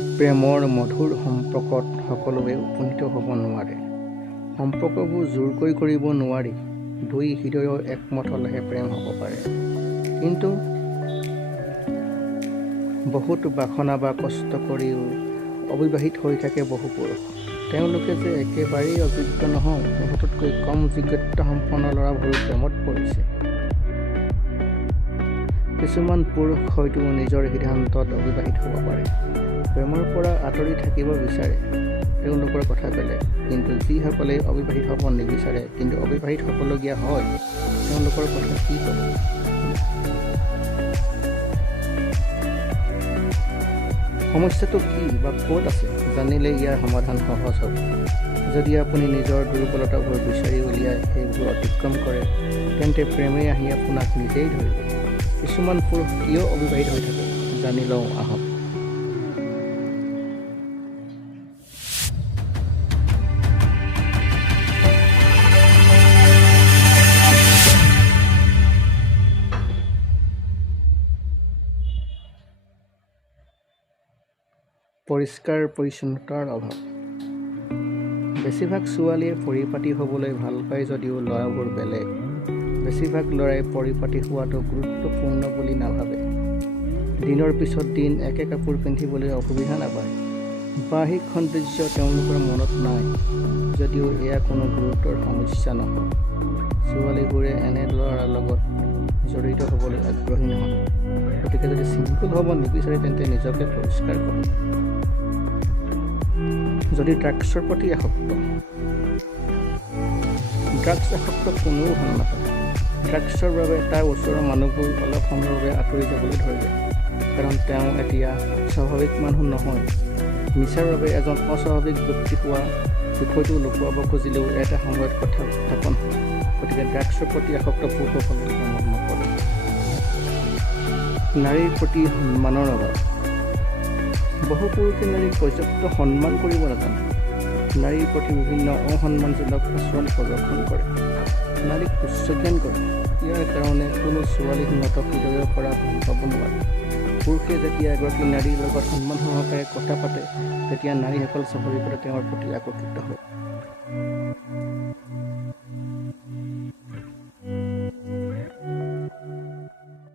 প্ৰেমৰ মধুৰ সম্পৰ্কত সকলোৱে উপনীত হ'ব নোৱাৰে। সম্পৰ্কবোৰ জোৰকৈ কৰিব নোৱাৰি। দুই হৃদয়ৰ একমত হ'লেহে প্ৰেম হ'ব পাৰে। কিন্তু বহুত বাসনা বা কষ্ট কৰিও অবিবাহিত হৈ থাকে বহু পুৰুষ। তেওঁলোকে যে একেবাৰেই অযোগ্য নহয়, বহুততকৈ কম যোগ্যতা সম্পন্ন ল'ৰাবোৰো প্ৰেমত পৰিছে। কিছুমান পুৰুষ হয়তো নিজৰ সিদ্ধান্তত অবিবাহিত হ'ব পাৰে, প্ৰেমৰ পৰা আঁতৰি থাকিব বিচাৰে, তেওঁলোকৰ কথা বেলেগ। কিন্তু যিসকলে অবিবাহিত হ'ব নিবিচাৰে কিন্তু অবিবাহিত হ'বলগীয়া হয়, তেওঁলোকৰ কথা কি ক'ব? সমস্যাটো কি বা ক'ত আছে জানিলে ইয়াৰ সমাধান সহজ হ'ব। যদি আপুনি নিজৰ দুৰ্বলতাবোৰ বিচাৰি উলিয়াই সেইবোৰ অতিক্ৰম কৰে, তেন্তে প্ৰেমে আহি আপোনাক নিজেই ধৰিব। কিছুমান পুৰুষ কিয় অবিবাহিত হৈ থাকে জানি লওঁ আহক। পৰিষ্কাৰ পৰিচ্ছন্নতাৰ অভাৱ। বেছিভাগ ছোৱালীয়ে পৰিপাটি হ'বলৈ ভাল পায় যদিও ল'ৰাবোৰ বেলেগ। বেছিভাগ ল'ৰাই পৰিপাটি হোৱাটো গুৰুত্বপূৰ্ণ বুলি নাভাবে। দিনৰ পিছত দিন একে কাপোৰ পিন্ধিবলৈ অসুবিধা নাপায়। বাহ্যিক সৌন্দৰ্য তেওঁলোকৰ মনত নাই, যদিও এয়া কোনো গুৰুতৰ সমস্যা নহয়। ছোৱালীবোৰে এনে ল'ৰাৰ লগত জড়িত হ'বলৈ আগ্ৰহী নহয়। গতিকে যদি চিম্পল হ'ব নিবিচাৰে তেন্তে নিজকে পৰিষ্কাৰ কৰক। যদি ড্ৰাগছৰ প্ৰতি আসক্ত। ড্ৰাগছ আসক্ত কোনেও ভাল নাপায়। ড্ৰাগছৰ বাবে তাৰ ওচৰৰ মানুহবোৰ অলপ সময়ৰ বাবে আঁতৰি যাবলৈ ধৰিলে, কাৰণ তেওঁ এতিয়া স্বাভাৱিক মানুহ নহয়। নিচাৰ বাবে এজন অস্বাভাৱিক ব্যক্তি হোৱা বিষয়টো লুকুৱাব খুজিলেও এটা সময়ত কথা উত্থাপন হয়। গতিকে ড্ৰাগছৰ প্ৰতি আসক্ত পুৰুষসকলে মনত নপৰে। নাৰীৰ প্ৰতি সন্মানৰ অভাৱ। বহু পুৰুষে নাৰীক পৰ্যাপ্ত সন্মান কৰিব নাজানে। নাৰীৰ প্ৰতি বিভিন্ন অসন্মানজনক আচৰণ প্ৰদৰ্শন কৰে, নাৰীক তুচ্ছ জ্ঞান কৰে। ইয়াৰ কাৰণে কোনো ছোৱালী সিহঁতক হৃদয়ৰ পৰা ভাল পাব নোৱাৰে। পুৰুষে যেতিয়া এগৰাকী নাৰীৰ লগত সন্মান সহকাৰে কথা পাতে, তেতিয়া নাৰীসকল স্বাভাৱিকতে তেওঁৰ প্ৰতি আকৰ্ষিত হয়।